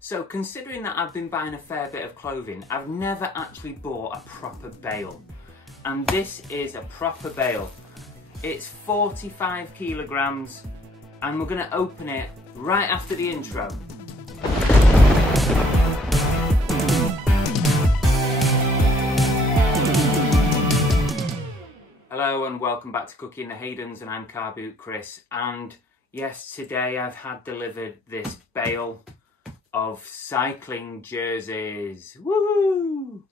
So considering that I've been buying a fair bit of clothing, I've never actually bought a proper bale. And this is a proper bale. It's 45 kilograms and we're going to open it right after the intro. Hello and welcome back to Cookie in the Haydens, and I'm Car Boot Chris, and yes, today I've had delivered this bale of cycling jerseys. Woo!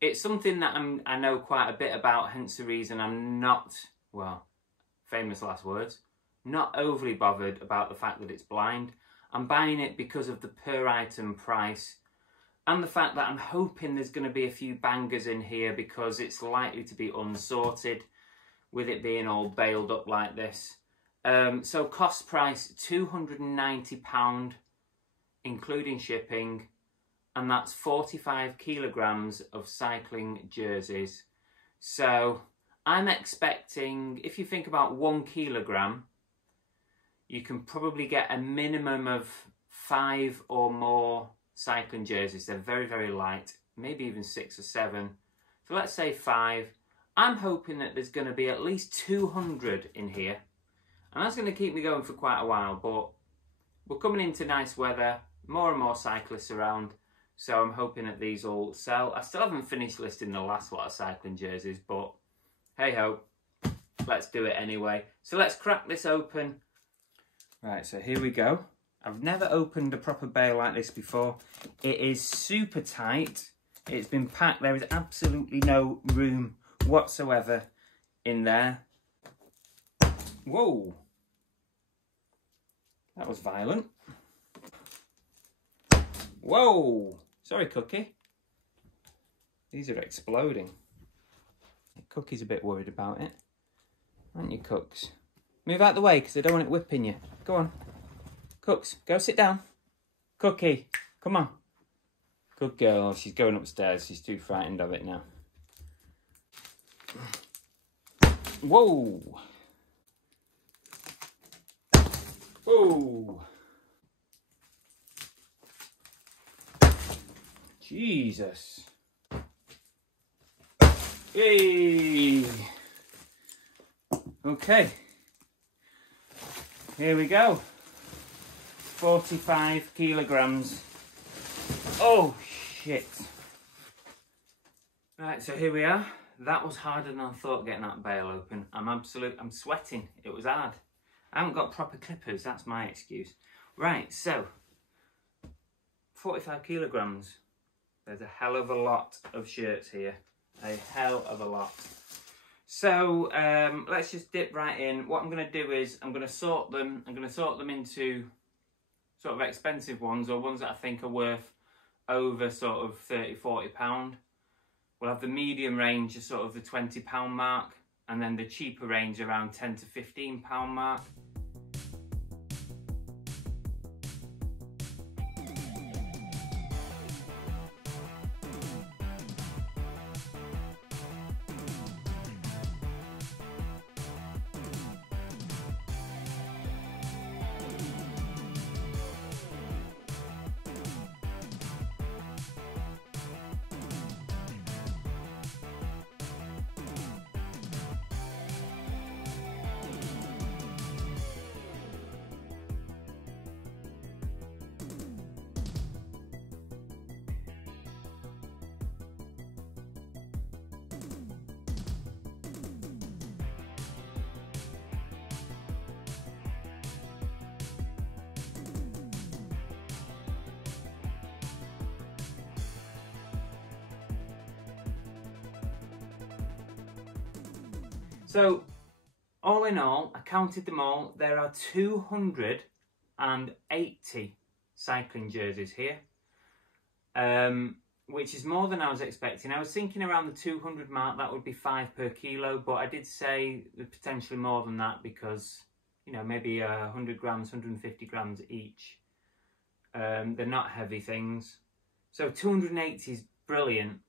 It's something that I know quite a bit about, hence the reason I'm not, well, famous last words, not overly bothered about the fact that it's blind. I'm buying it because of the per item price and the fact that I'm hoping there's going to be a few bangers in here because it's likely to be unsorted with it being all baled up like this. So cost price £290 including shipping, and that's 45 kilograms of cycling jerseys. So I'm expecting, if you think about 1 kilogram, you can probably get a minimum of 5 or more cycling jerseys. They're very, very light, maybe even 6 or 7. So let's say 5. I'm hoping that there's going to be at least 200 in here. And that's going to keep me going for quite a while, but we're coming into nice weather, more and more cyclists around, so I'm hoping that these all sell. I still haven't finished listing the last lot of cycling jerseys, but hey ho, let's do it anyway. So let's crack this open. Right, so here we go. I've never opened a proper bale like this before. It is super tight. It's been packed. There is absolutely no room whatsoever in there. Whoa. That was violent. Whoa. Sorry, Cookie. These are exploding. Cookie's a bit worried about it. Aren't you, Cooks? Move out the way because I don't want it whipping you. Go on. Cooks, go sit down. Cookie, come on. Good girl. She's going upstairs. She's too frightened of it now. Whoa. Whoa. Jesus. Hey. Okay. Here we go. 45 kilograms. Oh shit. Right, so here we are. That was harder than I thought, getting that bale open. I'm sweating. It was hard. I haven't got proper clippers, that's my excuse. Right, so 45 kilograms. There's a hell of a lot of shirts here. A hell of a lot. So let's just dip right in. What I'm going to do is I'm going to sort them. I'm going to sort them into sort of expensive ones, or ones that I think are worth over sort of £30–40. We'll have the medium range, sort of the £20 mark, and then the cheaper range around £10 to £15 mark. So, all in all, I counted them all, there are 280 cycling jerseys here, which is more than I was expecting. I was thinking around the 200 mark, that would be 5 per kilo, but I did say potentially more than that because, you know, maybe 100 grams, 150 grams each. They're not heavy things. So 280 is brilliant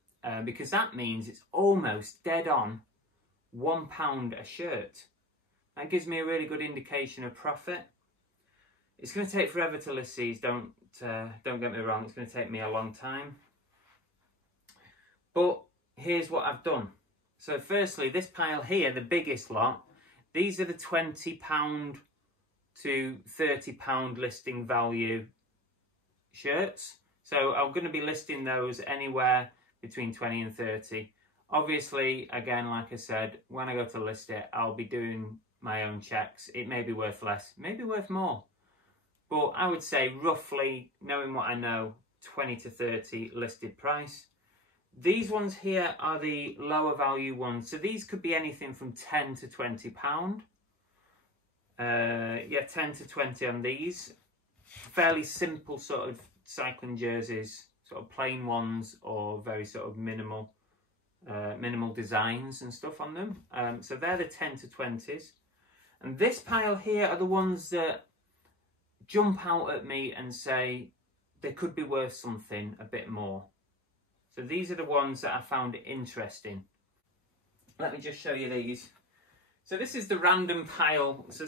because that means it's almost dead on £1 a shirt. That gives me a really good indication of profit. It's going to take forever to list these, don't get me wrong, it's going to take me a long time. But here's what I've done. So firstly, this pile here, the biggest lot, these are the £20 to £30 listing value shirts. So I'm going to be listing those anywhere between 20 and 30. Obviously, again, like I said, when I go to list it, I'll be doing my own checks. It may be worth less, maybe worth more. But I would say roughly, knowing what I know, 20 to 30 listed price. These ones here are the lower value ones. So these could be anything from 10 to £20. Yeah, 10 to 20 on these. Fairly simple sort of cycling jerseys, sort of plain ones or very sort of minimal designs and stuff on them. So they're the 10 to 20s. And this pile here are the ones that jump out at me and say they could be worth something a bit more. So these are the ones that I found interesting. Let me just show you these. So this is the random pile. So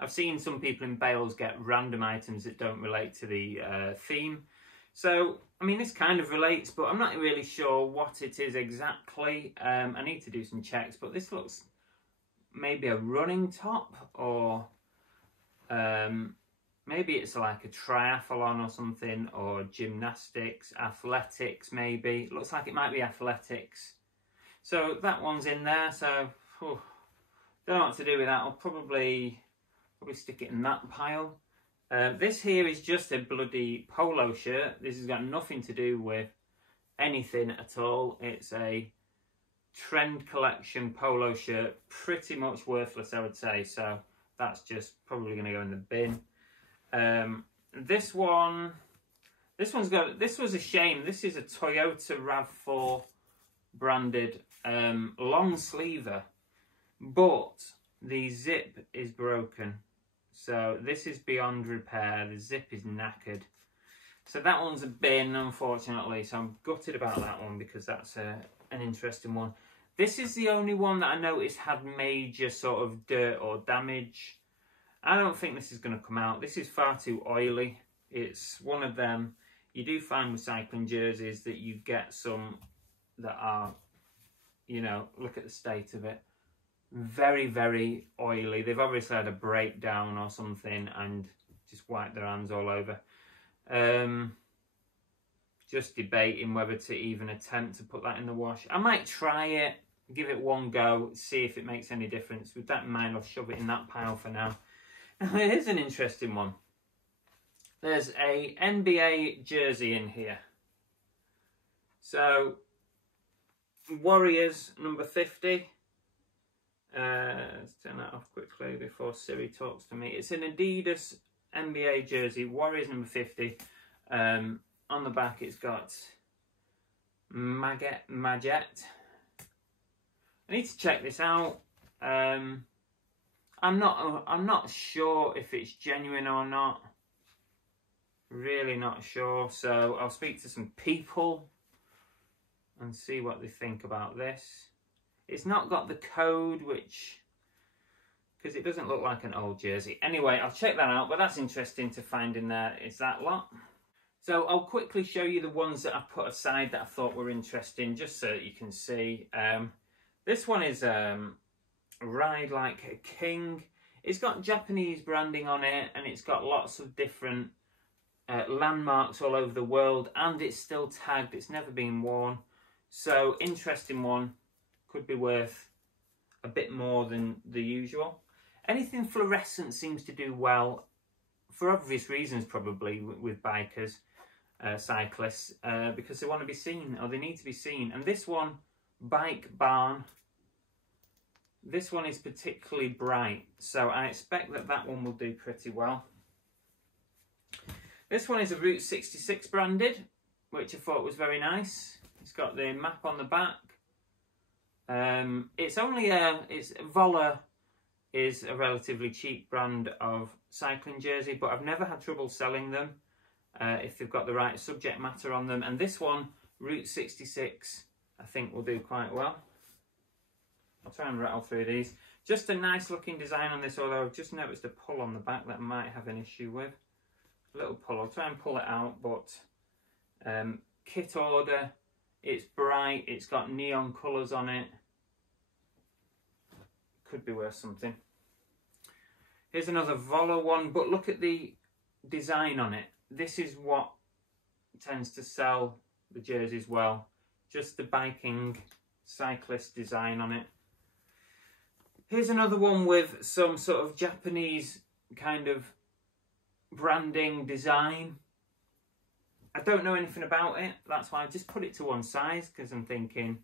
I've seen some people in Bales get random items that don't relate to the theme. So, I mean, this kind of relates, but I'm not really sure what it is exactly. I need to do some checks, but this looks maybe a running top, or maybe it's like a triathlon or something, or gymnastics, athletics maybe. It looks like it might be athletics. So that one's in there, so don't know what to do with that. I'll probably stick it in that pile. This here is just a bloody polo shirt. This has got nothing to do with anything at all. It's a trend collection polo shirt, pretty much worthless, I would say. So that's just probably going to go in the bin. This was a shame. This is a Toyota RAV4 branded long sleever, but the zip is broken. So this is beyond repair. The zip is knackered. So that one's a bin, unfortunately. So I'm gutted about that one because that's an interesting one. This is the only one that I noticed had major sort of dirt or damage. I don't think this is going to come out. This is far too oily. It's one of them. You do find recycling jerseys that you get some that are, you know, look at the state of it. Very, very oily. They've obviously had a breakdown or something and just wiped their hands all over. Just debating whether to even attempt to put that in the wash. I might try it, give it one go, see if it makes any difference. With that in mind, I'll shove it in that pile for now. Now, here's an interesting one. There's a NBA jersey in here. So, Warriors, number 50. Let's turn that off quickly before Siri talks to me. It's an Adidas NBA jersey, Warriors number 50. On the back it's got Majet. I need to check this out. I'm not sure if it's genuine or not. Really not sure. So I'll speak to some people and see what they think about this. It's not got the code, because it doesn't look like an old jersey. Anyway, I'll check that out, but that's interesting to find in there. It's that lot. So I'll quickly show you the ones that I put aside that I thought were interesting, just so that you can see. This one is Ride Like a King. It's got Japanese branding on it, and it's got lots of different landmarks all over the world, and it's still tagged. It's never been worn. So, interesting one. Could be worth a bit more than the usual. Anything fluorescent seems to do well, for obvious reasons probably, with bikers, cyclists, because they want to be seen, or they need to be seen. And this one, Bike Barn, this one is particularly bright, so I expect that that one will do pretty well. This one is a Route 66 branded, which I thought was very nice. It's got the map on the back. Voller is a relatively cheap brand of cycling jersey, but I've never had trouble selling them if they've got the right subject matter on them. And this one, Route 66, I think will do quite well. I'll try and rattle through these. Just a nice looking design on this, although I've just noticed a pull on the back that I might have an issue with. A little pull, I'll try and pull it out, but kit order, it's bright, it's got neon colours on it. Could be worth something. Here's another Volo one, but look at the design on it. This is what tends to sell the jerseys well. Just the biking cyclist design on it. Here's another one with some sort of Japanese kind of branding design. I don't know anything about it. That's why I just put it to one side, because I'm thinking,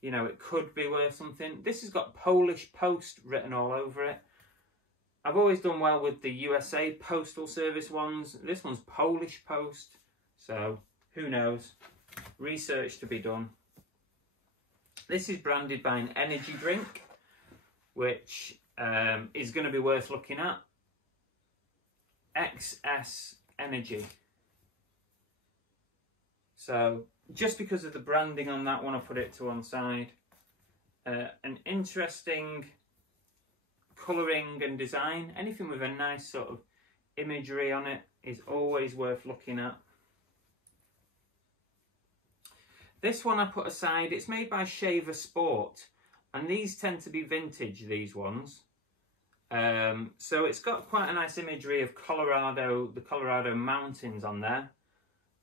you know, it could be worth something. This has got Polish Post written all over it. I've always done well with the USA Postal Service ones. This one's Polish Post, so who knows? Research to be done. This is branded by an energy drink, which is going to be worth looking at. XS Energy. So just because of the branding on that one, I put it to one side. An interesting colouring and design. Anything with a nice sort of imagery on it is always worth looking at. This one I put aside. It's made by Shaver Sport, and these tend to be vintage, these ones. So it's got quite a nice imagery of Colorado, the Colorado mountains on there.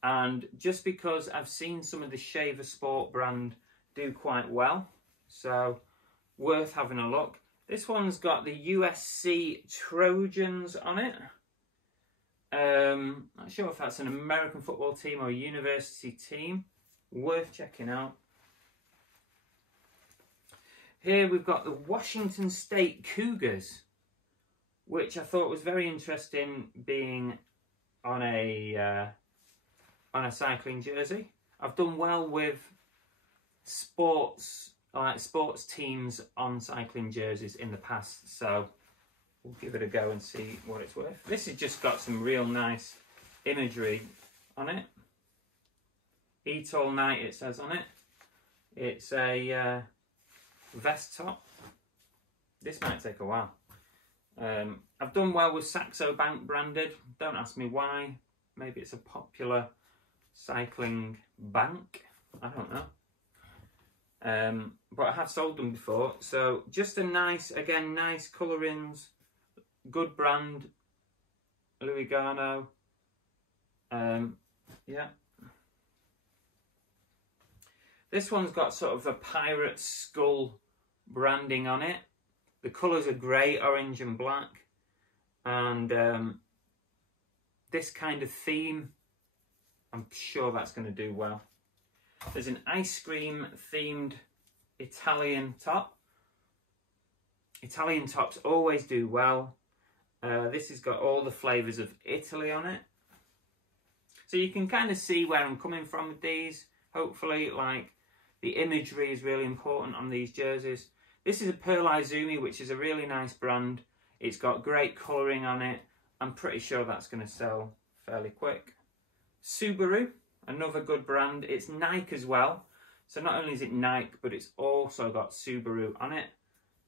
And just because I've seen some of the Shaver Sport brand do quite well, so worth having a look. This one's got the USC Trojans on it. Not sure if that's an American football team or a university team. Worth checking out. Here we've got the Washington State Cougars, which I thought was very interesting, being on a cycling jersey. I've done well with sports teams on cycling jerseys in the past, so we'll give it a go and see what it's worth. This has just got some real nice imagery on it. Eat all night, it says on it. It's a vest top. This might take a while. I've done well with Saxo Bank branded. Don't ask me why. Maybe it's a popular cycling bank. I don't know. But I have sold them before. So just a nice, again, nice colourings. Good brand. Louis Garneau. Yeah. This one's got sort of a pirate skull branding on it. The colours are grey, orange and black. And this kind of theme, I'm sure that's going to do well. There's an ice cream themed Italian top. Italian tops always do well. This has got all the flavours of Italy on it. So you can kind of see where I'm coming from with these. Hopefully, like, the imagery is really important on these jerseys. This is a Pearl Izumi, which is a really nice brand. It's got great colouring on it. I'm pretty sure that's going to sell fairly quick. Subaru, another good brand. It's Nike as well. So not only is it Nike, but it's also got Subaru on it.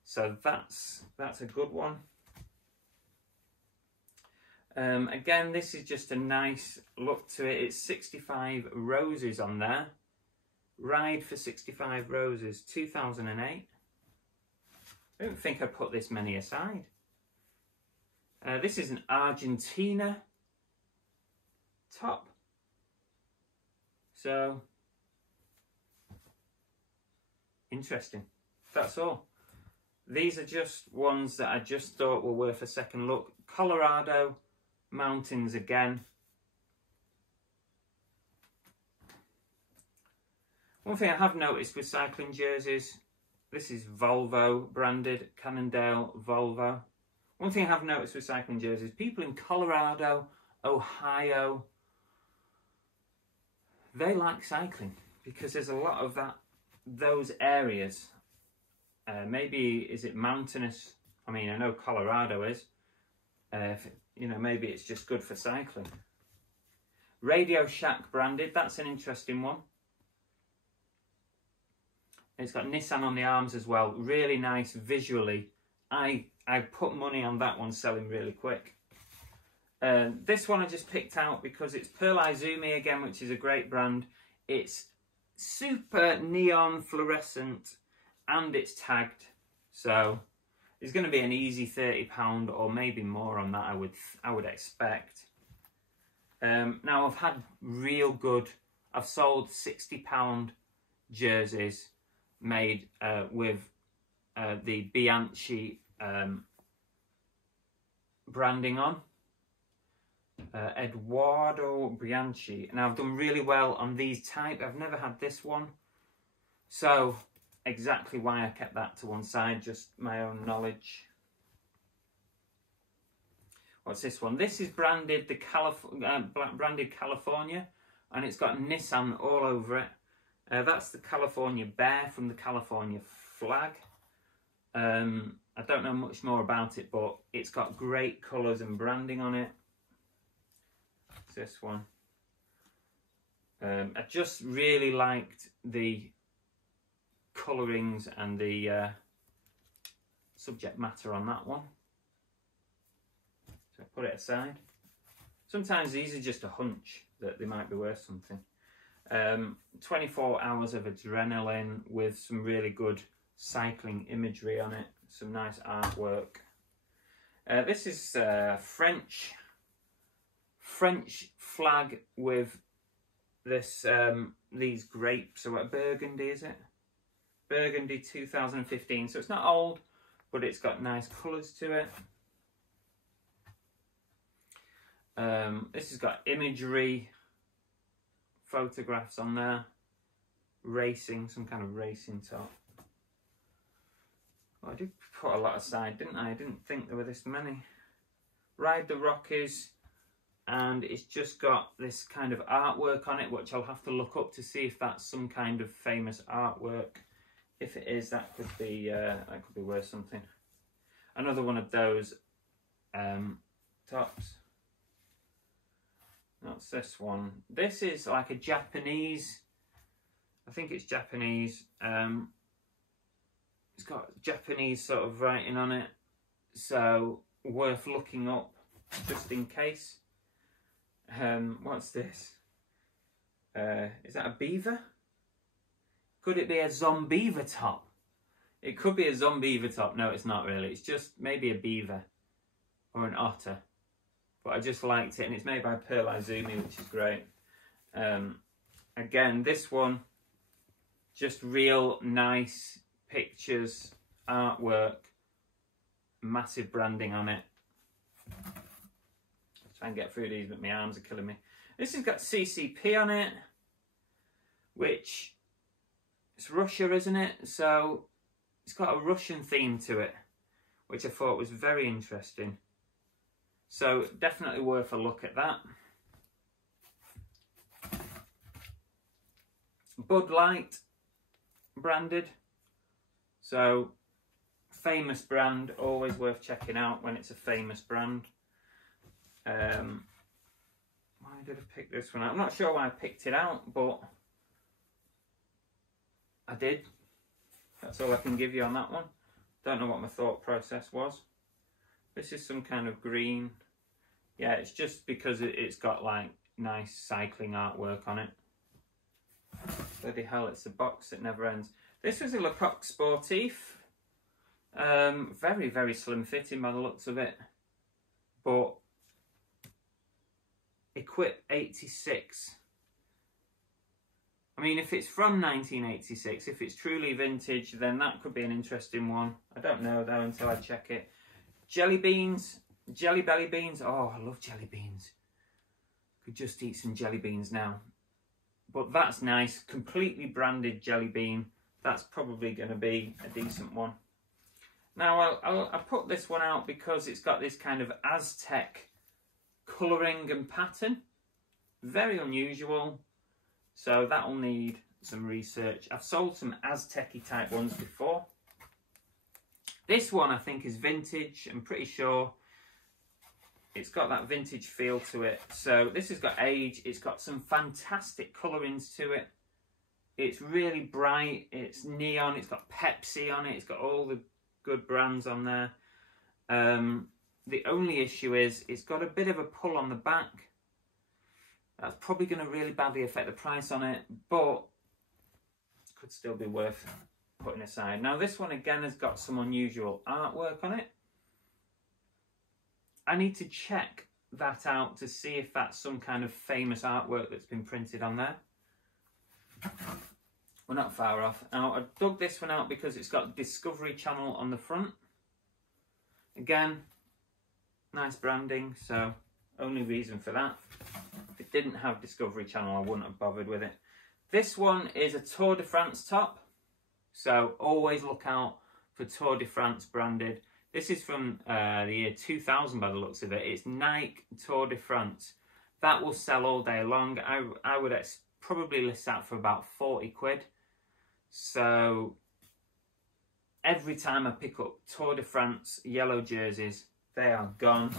So that's a good one. Again, this is just a nice look to it. It's 65 roses on there. Ride for 65 roses, 2008. I don't think I put this many aside. This is an Argentina top. So, interesting. That's all. These are just ones that I just thought were worth a second look. Colorado mountains again. One thing I have noticed with cycling jerseys, this is Volvo branded, Cannondale Volvo. One thing I have noticed with cycling jerseys, people in Colorado, Ohio, they like cycling because there's a lot of those areas. Maybe, is it mountainous? I mean, I know Colorado is. You know, maybe it's just good for cycling. Radio Shack branded, that's an interesting one. It's got Nissan on the arms as well. Really nice visually I put money on that one selling really quick. This one I just picked out because it's Pearl Izumi again, which is a great brand. It's super neon fluorescent and it's tagged, so it's going to be an easy £30 or maybe more on that. I would expect. Now I've had real good. I've sold £60 jerseys made with the Bianchi branding on. Eduardo Bianchi. Now I've done really well on these type. I've never had this one, so exactly why I kept that to one side, just my own knowledge. What's this one? This is branded branded California, and it's got Nissan all over it. That's the California bear from the California flag. I don't know much more about it, but it's got great colours and branding on it. This one. I just really liked the colourings and the subject matter on that one. So I put it aside. Sometimes these are just a hunch that they might be worth something. 24 hours of adrenaline with some really good cycling imagery on it. Some nice artwork. This is French flag with this these grapes. So what Burgundy is it? Burgundy 2015. So it's not old, but it's got nice colours to it. This has got imagery, photographs on there, racing, some kind of racing top. Well, I did put a lot aside, didn't I? I didn't think there were this many. Ride the Rockies, and it's just got this kind of artwork on it, which I'll have to look up to see if that's some kind of famous artwork. If it is, that could be worth something. Another one of those tops. What's this one? This is like a Japanese, I think it's Japanese. It's got Japanese sort of writing on it, so worth looking up just in case. What's this? Is that a beaver? Could it be a Zombeaver top? It could be a Zombeaver top. No, it's not really. It's just maybe a beaver or an otter. But I just liked it, and it's made by Pearl Izumi, which is great. Again, this one, just real nice pictures, artwork, massive branding on it. I'll try and get through these, but my arms are killing me. This has got CCP on it, which it's Russia, isn't it? So it's got a Russian theme to it, which I thought was very interesting. So definitely worth a look at that. Bud Light branded. So famous brand, always worth checking out when it's a famous brand. Why did I pick this one out? I'm not sure why I picked it out, but I did. That's all I can give you on that one. Don't know what my thought process was. This is some kind of green. Yeah, it's just because it's got like nice cycling artwork on it. Bloody hell, it's a box that never ends. This was a Lecoq Sportif. Very, very slim fitting by the looks of it. But Equip 86. I mean, if it's from 1986, if it's truly vintage, then that could be an interesting one. I don't know though until I check it. Jelly beans, jelly belly beans. Oh, I love jelly beans. Could just eat some jelly beans now. But that's nice, completely branded jelly bean. That's probably going to be a decent one. Now, I put this one out because it's got this kind of Aztec colouring and pattern. Very unusual. So that'll need some research. I've sold some Aztec-y type ones before. This one I think is vintage. I'm pretty sure it's got that vintage feel to it. So this has got age. It's got some fantastic colourings to it. It's really bright. It's neon. It's got Pepsi on it. It's got all the good brands on there. The only issue is it's got a bit of a pull on the back. That's probably going to really badly affect the price on it, but could still be worth putting aside. Now this one again has got some unusual artwork on it. I need to check that out to see if that's some kind of famous artwork that's been printed on there. We're not far off. Now I dug this one out because it's got Discovery Channel on the front. Again, nice branding, so only reason for that. If it didn't have Discovery Channel, I wouldn't have bothered with it. This one is a Tour de France top, so always look out for Tour de France branded. This is from the year 2000 by the looks of it. It's Nike Tour de France. That will sell all day long. I would probably list that for about 40 quid. So every time I pick up Tour de France yellow jerseys, they are gone.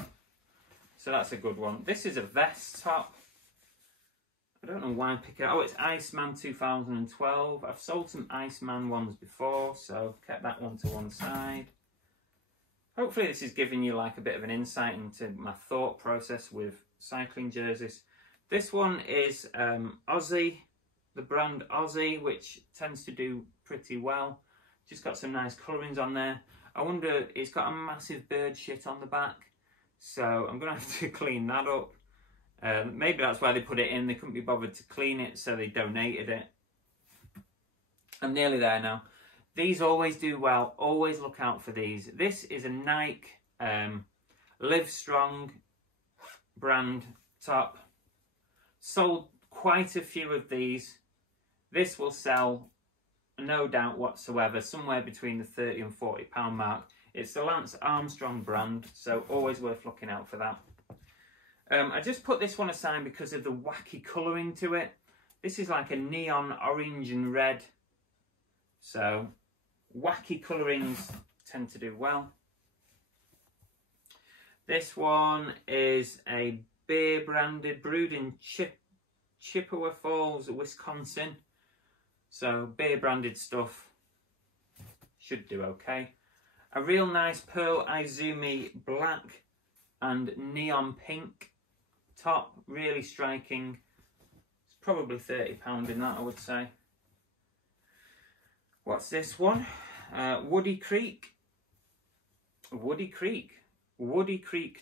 So that's a good one. This is a vest top. I don't know why I pick it. Oh, it's Iceman 2012. I've sold some Iceman ones before, so kept that one to one side. Hopefully this is giving you like a bit of an insight into my thought process with cycling jerseys. This one is Aussie, the brand Aussie, which tends to do pretty well. Just got some nice colourings on there. I wonder, it's got a massive bird shit on the back, so I'm going to have to clean that up. Maybe that's why they put it in. They couldn't be bothered to clean it, so they donated it. I'm nearly there now. These always do well. Always look out for these. This is a Nike Live Strong brand top. Sold quite a few of these. This will sell, no doubt whatsoever, somewhere between the £30 and £40 mark. It's the Lance Armstrong brand, so always worth looking out for that. I just put this one aside because of the wacky colouring to it. This is like a neon orange and red. So wacky colourings tend to do well. This one is a beer branded, brewed in Chippewa Falls, Wisconsin. So beer branded stuff should do okay. A real nice pearl Izumi black and neon pink top, really striking. It's probably £30 in that, I would say. What's this one? Woody Creek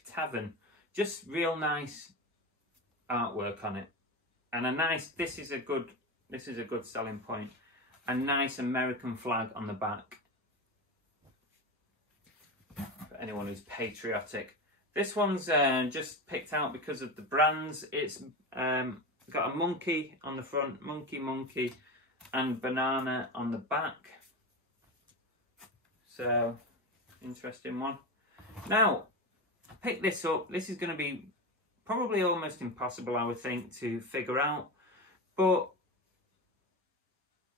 Tavern. Just real nice artwork on it, and a nice. This is a good selling point. A nice American flag on the back. For anyone who's patriotic. This one's just picked out because of the brands. It's got a monkey on the front, monkey, and banana on the back. So, interesting one. Now, pick this up. This is going to be probably almost impossible, I would think, to figure out. But,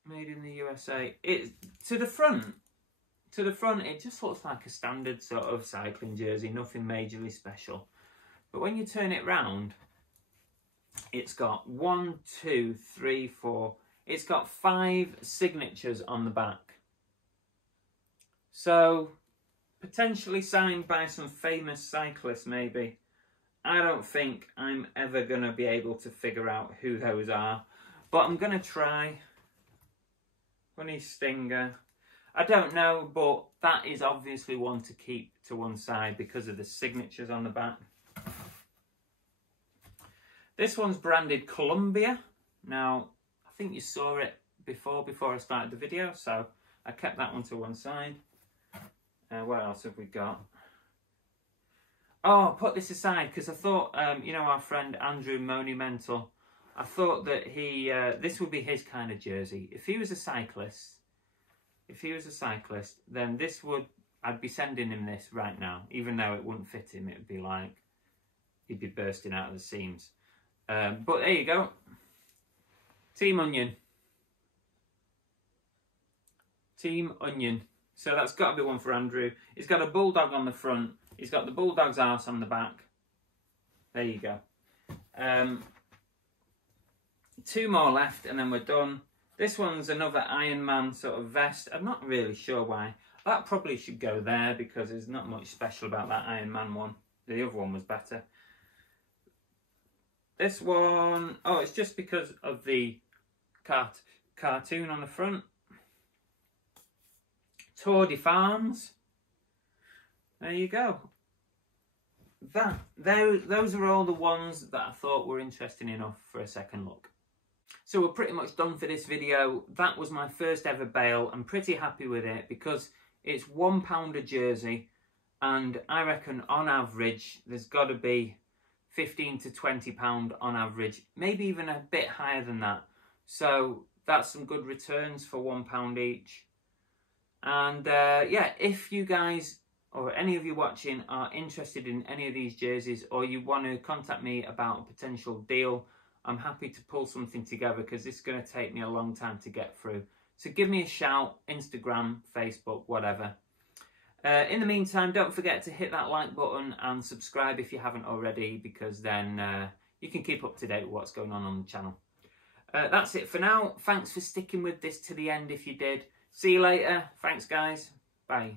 made in the USA. It's to the front, it just looks like a standard sort of cycling jersey, nothing majorly special. But when you turn it round, it's got 1, 2, 3, 4. It's got 5 signatures on the back. So, potentially signed by some famous cyclists, maybe. I don't think I'm ever going to be able to figure out who those are. But I'm going to try. Honey Stinger. I don't know, but that is obviously one to keep to one side because of the signatures on the back. This one's branded Columbia. Now, I think you saw it before I started the video, so I kept that one to one side. What else have we got? Oh, put this aside because I thought, you know, our friend Andrew Monumental, I thought that this would be his kind of jersey. If he was a cyclist, then I'd be sending him this right now, even though it wouldn't fit him. It would be like, he'd be bursting out of the seams. But there you go. Team Onion. So that's got to be one for Andrew. He's got a bulldog on the front. He's got the bulldog's arse on the back. There you go. 2 more left and then we're done. This one's another Iron Man sort of vest. I'm not really sure why. That probably should go there because there's not much special about that Iron Man one. The other one was better. This one, oh, it's just because of the cartoon on the front. Tour de France. There you go. Those are all the ones that I thought were interesting enough for a second look. So we're pretty much done for this video. That was my first ever bale. I'm pretty happy with it because it's £1 a jersey, and I reckon on average there's got to be £15 to £20 on average, maybe even a bit higher than that. So that's some good returns for £1 each. And yeah, if you guys or any of you watching are interested in any of these jerseys, or you want to contact me about a potential deal, I'm happy to pull something together because this is going to take me a long time to get through. So give me a shout, Instagram, Facebook, whatever. In the meantime, don't forget to hit that like button and subscribe if you haven't already, because then you can keep up to date with what's going on the channel. That's it for now. Thanks for sticking with this to the end if you did. See you later. Thanks, guys. Bye.